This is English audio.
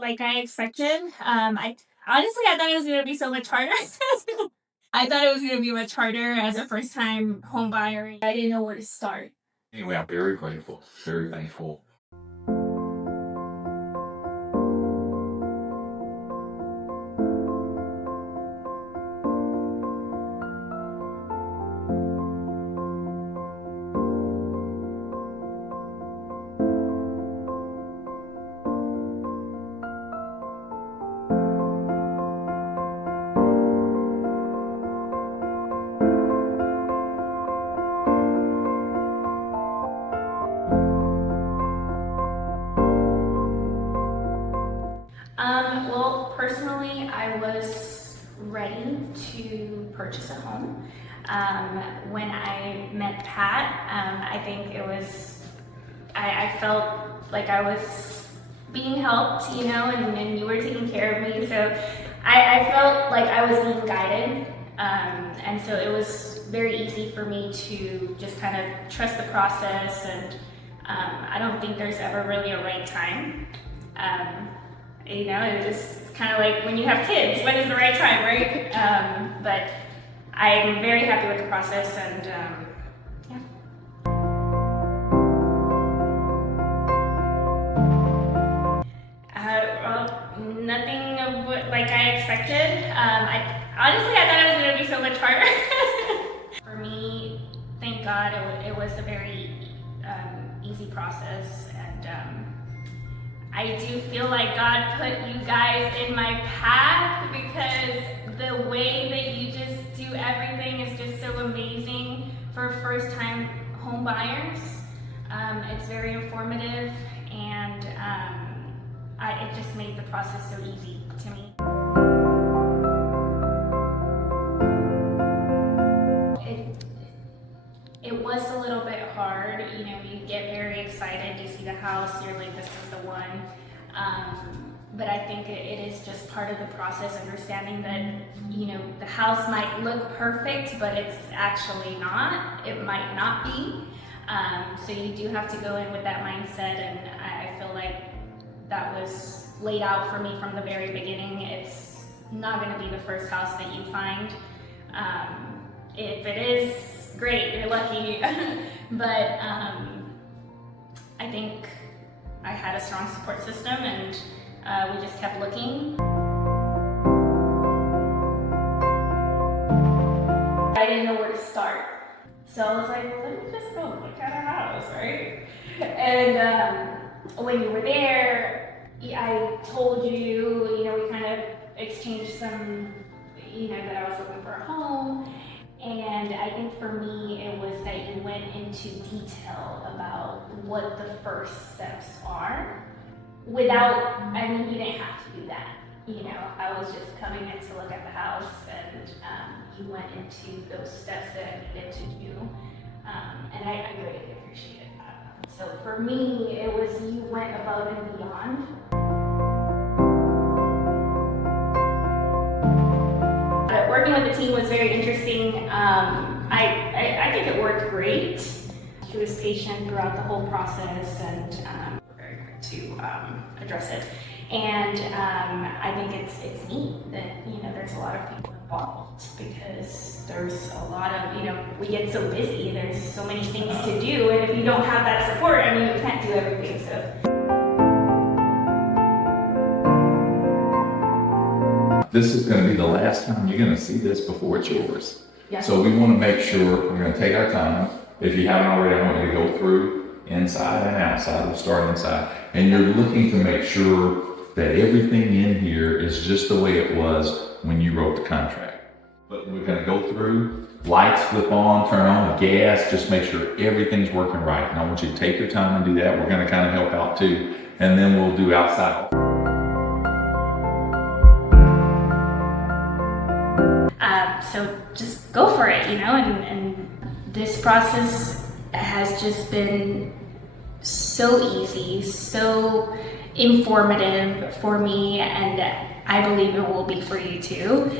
like I expected. I thought it was gonna be so much harder. I thought it was gonna be much harder as a first time home buyer. I didn't know where to start. Anyway, I'm very grateful, very thankful. Well, personally, I was ready to purchase a home. When I met Pat, I think I felt like I was being helped, and you were taking care of me. So I felt like I was being guided. And so it was very easy for me to just kind of trust the process. And I don't think there's ever really a right time. It's kind of like when you have kids, when is the right time, right? But I'm very happy with the process, and yeah. Nothing of what like I expected. I thought it was going to be so much harder. For me, thank God, it was a very easy process, and I do feel like God put you guys in my path because the way that you just do everything is just so amazing for first-time home buyers. It's very informative, and it just made the process so easy to me. It was a little bit hard. You get very excited to see the house. You're like, this is the one. But I think it is just part of the process, understanding that, the house might look perfect, but it's actually not. It might not be. So you do have to go in with that mindset, and I feel like that was laid out for me from the very beginning. It's not going to be the first house that you find. If it is, great, you're lucky. But I think I had a strong support system, and we just kept looking. I didn't know where to start. So I was like, let me just go look at a house, right? And when you were there, I told you, we kind of exchanged some, that I was looking for a home. And I think for me, it was that you went into detail about what the first steps are you didn't have to do that. I was just coming in to look at the house, and you went into those steps that I needed to do. And I greatly appreciated that. So for me, it was you went above and beyond. Working with the team was very interesting. I think it worked great. She was patient throughout the whole process, and very quick to address it. And I think it's neat that there's a lot of people involved, because there's a lot of we get so busy. There's so many things to do, and if you don't have that support, you can't do everything. So. This is going to be the last time you're going to see this before it's yours. Yeah. So we want to make sure we're going to take our time. If you haven't already, I want you to go through inside and outside. We'll start inside. And you're looking to make sure that everything in here is just the way it was when you wrote the contract. But we're going to go through, lights flip on, turn on the gas, just make sure everything's working right. And I want you to take your time and do that. We're going to kind of help out too. And then we'll do outside. So just go for it, and this process has just been so easy, so informative for me, and I believe it will be for you too.